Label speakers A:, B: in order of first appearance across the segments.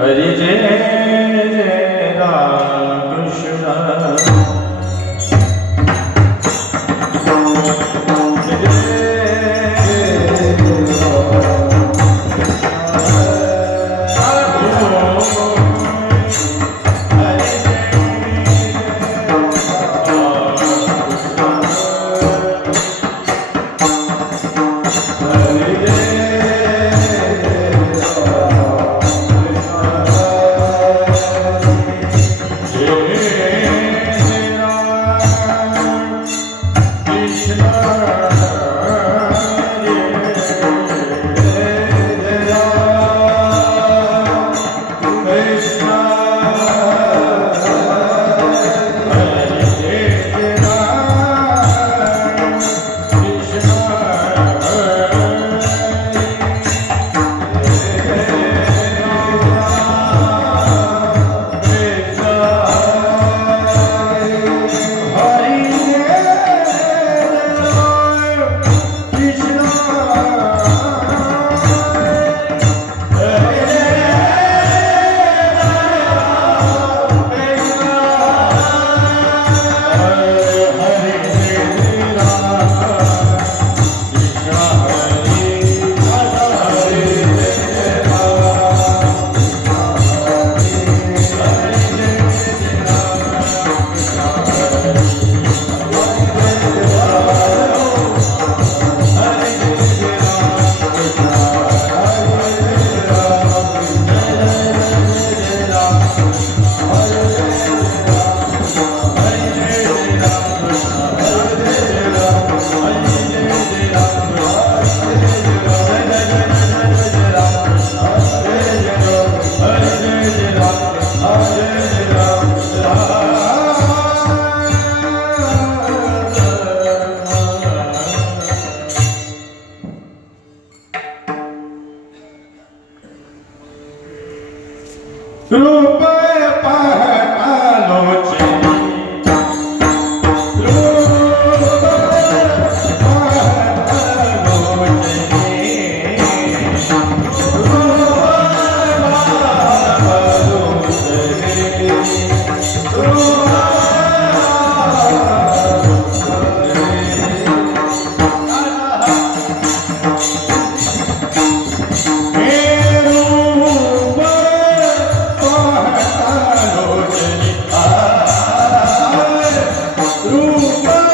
A: हरि जय Oh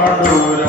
A: പാടുക